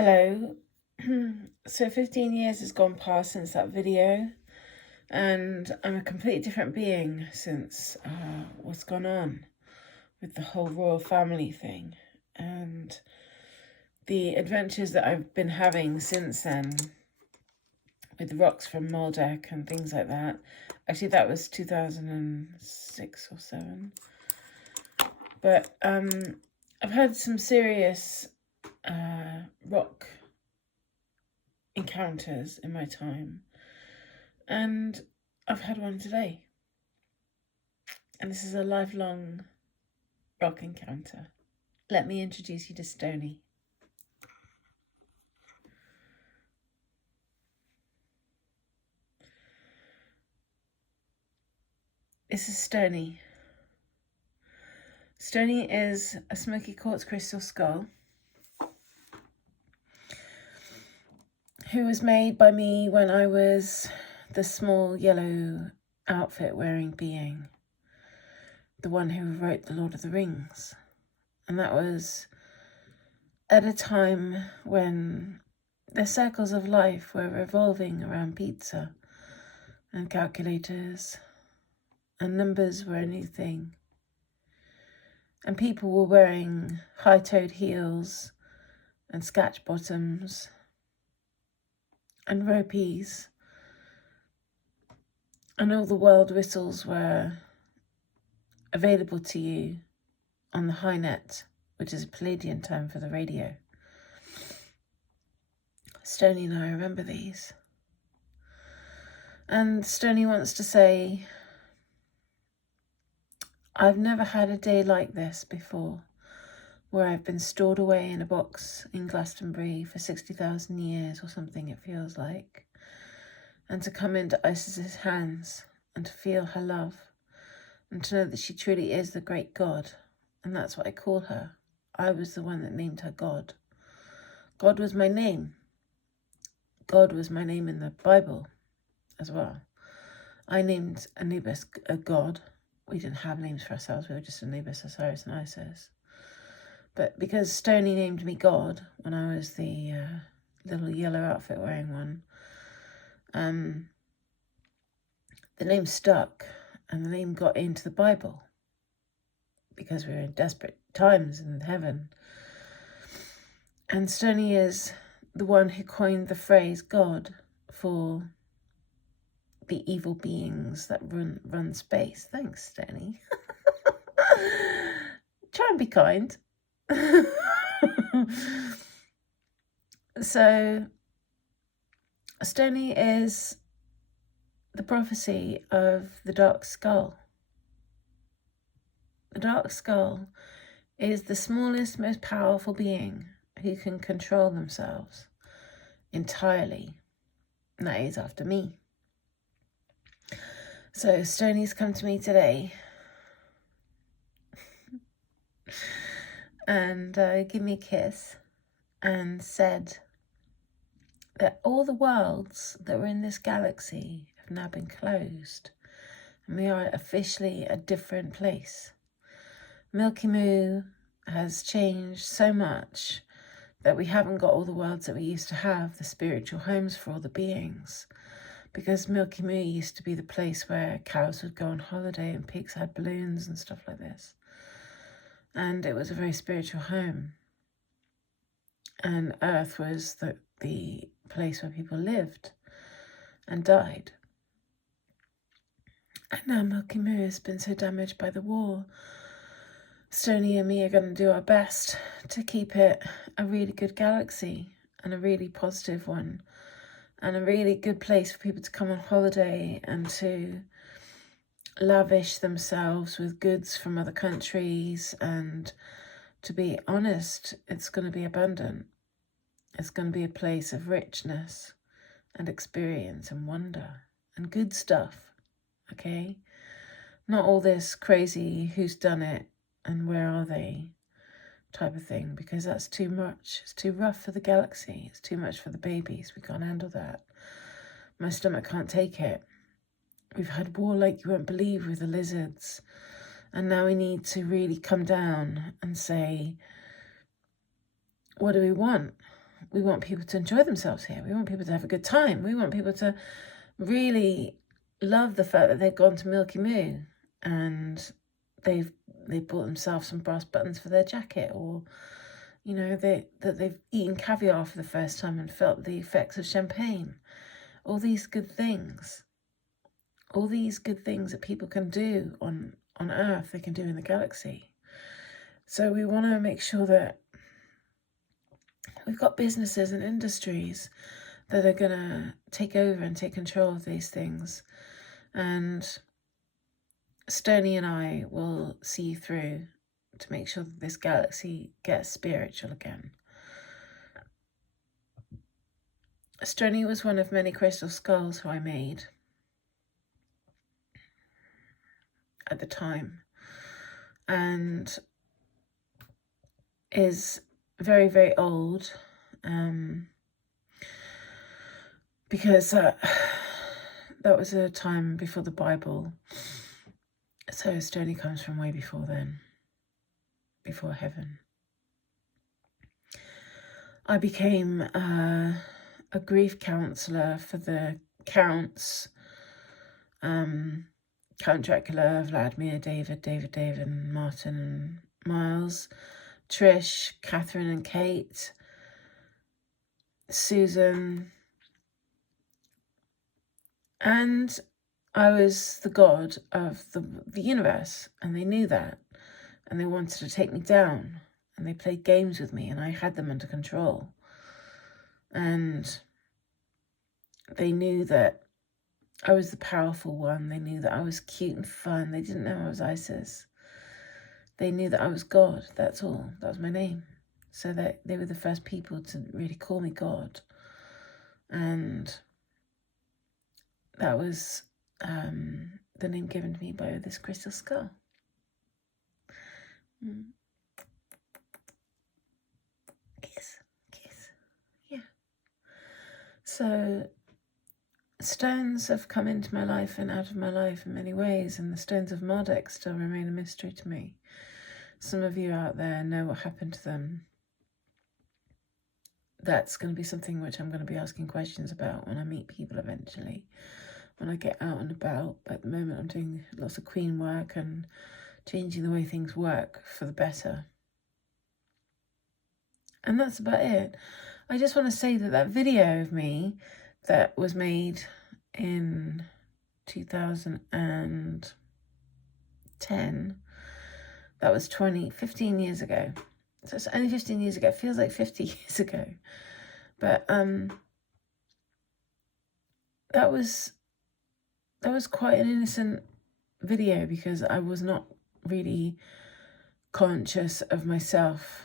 Hello. So 15 years has gone past since that video, and I'm a completely different being since what's gone on with the whole royal family thing and the adventures that I've been having since then with rocks from Moldek and things like that. Actually, that was 2006 or 7. But I've had some serious rock encounters in my time, and I've had one today, and this is a lifelong rock encounter. Let me introduce you to Stony. This is Stony. Stony is a smoky quartz crystal skull who was made by me when I was the small yellow outfit wearing being, the one who wrote The Lord of the Rings. And that was at a time when the circles of life were revolving around pizza and calculators, and numbers were a new thing. And people were wearing high-toed heels and sketch bottoms and ropies, and all the world whistles were available to you on the high net, which is a Palladian term for the radio. Stony and I remember these. And Stony wants to say, I've never had a day like this before, where I've been stored away in a box in Glastonbury for 60,000 years or something, it feels like. And to come into Isis's hands and to feel her love and to know that she truly is the great God. And that's what I call her. I was the one that named her God. God was my name. God was my name in the Bible as well. I named Anubis a god. We didn't have names for ourselves. We were just Anubis, Osiris, and Isis. But because Stony named me God when I was the little yellow outfit wearing one, the name stuck and the name got into the Bible because we were in desperate times in heaven. And Stony is the one who coined the phrase God for the evil beings that run space. Thanks, Stony. Try and be kind. So, Stony is the prophecy of the dark skull. The dark skull is the smallest, most powerful being who can control themselves entirely. And that is after me. So Stony's come to me today and gave me a kiss and said that all the worlds that were in this galaxy have now been closed, and we are officially a different place. Milky Moo has changed so much that we haven't got all the worlds that we used to have, the spiritual homes for all the beings. Because Milky Moo used to be the place where cows would go on holiday and pigs had balloons and stuff like this. And it was a very spiritual home. And Earth was the place where people lived and died. And now Milky Moo has been so damaged by the war. Stony and me are going to do our best to keep it a really good galaxy and a really positive one, and a really good place for people to come on holiday and to lavish themselves with goods from other countries. And to be honest, it's going to be abundant. It's going to be a place of richness and experience and wonder and good stuff, okay? Not all this crazy who's done it and where are they type of thing, because that's too much. It's too rough for the galaxy. It's too much for the babies. We can't handle that. My stomach can't take it. We've had war like you won't believe with the lizards. And now we need to really come down and say, what do we want? we want people to enjoy themselves here. We want people to have a good time. We want people to really love the fact that they've gone to Milky Moo and they bought themselves some brass buttons for their jacket, or that they've eaten caviar for the first time and felt the effects of champagne. All these good things that people can do on Earth, they can do in the galaxy. So we want to make sure that we've got businesses and industries that are going to take over and take control of these things. And Stoney and I will see through to make sure that this galaxy gets spiritual again. Stoney was one of many crystal skulls who I made at the time, and is very, very old, because that was a time before the Bible. So Stoney comes from way before then, before heaven. I became a grief counsellor for the counts, Count Dracula, Vladimir, David, Martin and Miles, Trish, Catherine and Kate, Susan, and I was the god of the universe, and they knew that, and they wanted to take me down, and they played games with me, and I had them under control, and they knew that I was the powerful one. They knew that I was cute and fun. They didn't know I was Isis. They knew that I was God, that's all. That was my name. So that they were the first people to really call me God. And that was the name given to me by this crystal skull. Kiss. Yeah. So stones have come into my life and out of my life in many ways, and the stones of Marduk still remain a mystery to me. Some of you out there know what happened to them. That's going to be something which I'm going to be asking questions about when I meet people eventually, when I get out and about. But at the moment I'm doing lots of queen work and changing the way things work for the better. And that's about it. I just want to say that video of me that was made in 2010, that was 15 years ago. So it's only 15 years ago. It feels like 50 years ago. But that was quite an innocent video, because I was not really conscious of myself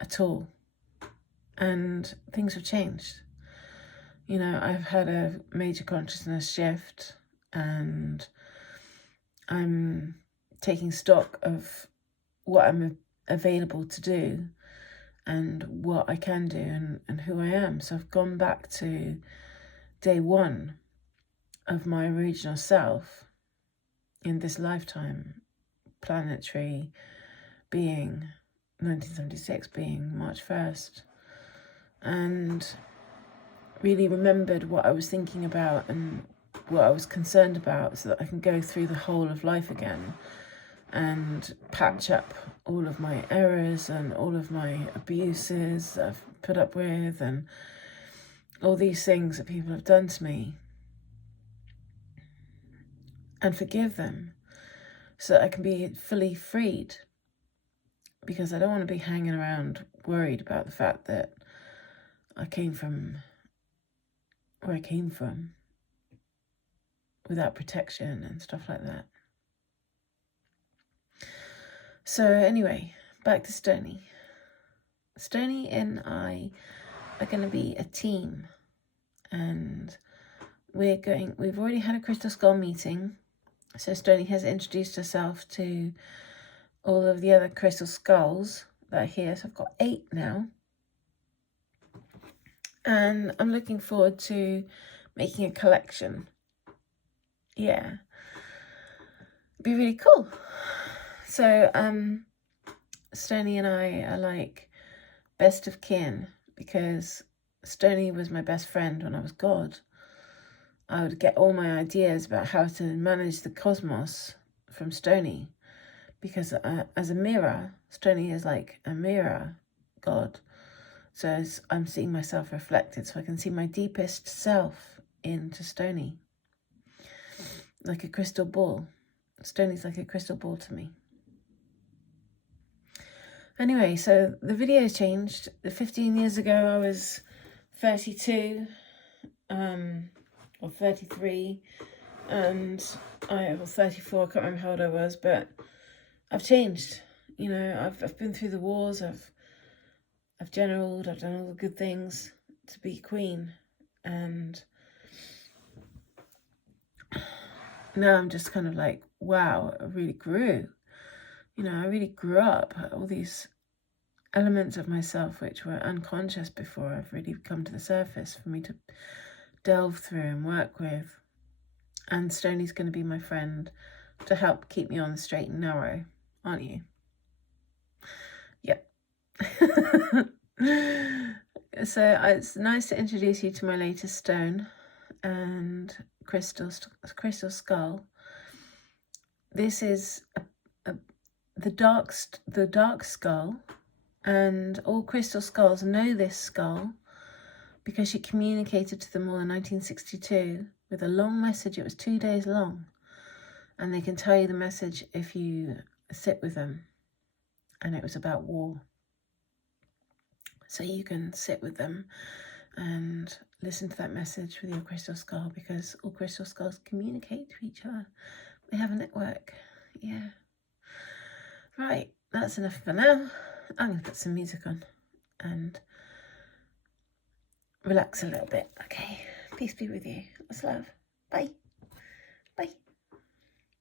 at all. And things have changed. I've had a major consciousness shift, and I'm taking stock of what I'm available to do and what I can do and who I am. So I've gone back to day one of my original self in this lifetime, planetary being, 1976 being March 1st, and really remembered what I was thinking about and what I was concerned about, so that I can go through the whole of life again and patch up all of my errors and all of my abuses that I've put up with and all these things that people have done to me, and forgive them so that I can be fully freed, because I don't want to be hanging around worried about the fact that I came from where I came from without protection and stuff like that. So anyway, back to Stoney. Stoney and I are going to be a team, and we've already had a Crystal Skull meeting. So Stoney has introduced herself to all of the other Crystal Skulls that are here. So I've got 8 now. And I'm looking forward to making a collection. Yeah. It'd be really cool. So, Stoney and I are like best of kin. because Stony was my best friend when I was God. I would get all my ideas about how to manage the cosmos from Stony, because as a mirror, Stony is like a mirror God. So as I'm seeing myself reflected, so I can see my deepest self into Stony, like a crystal ball. Stony's like a crystal ball to me. Anyway, so the video's changed. 15 years ago, I was 32, or 33, and or 34, I can't remember how old I was, but I've changed. You know, I've been through the wars, I've generaled, I've done all the good things to be queen, and now I'm just kind of like, wow, I really grew. You know, I really grew up. All these elements of myself which were unconscious before have really come to the surface for me to delve through and work with. And Stony's going to be my friend to help keep me on the straight and narrow, aren't you? Yep. So it's nice to introduce you to my latest stone and crystal skull. This is the dark skull, and all crystal skulls know this skull because she communicated to them all in 1962 with a long message. It was 2 days long, and they can tell you the message if you sit with them, and it was about war. So you can sit with them and listen to that message with your crystal skull, because all crystal skulls communicate to each other. We have a network. Yeah. Right, that's enough for now. I'm going to put some music on and relax a little bit. Okay, peace be with you. Lots of love. Bye. Bye.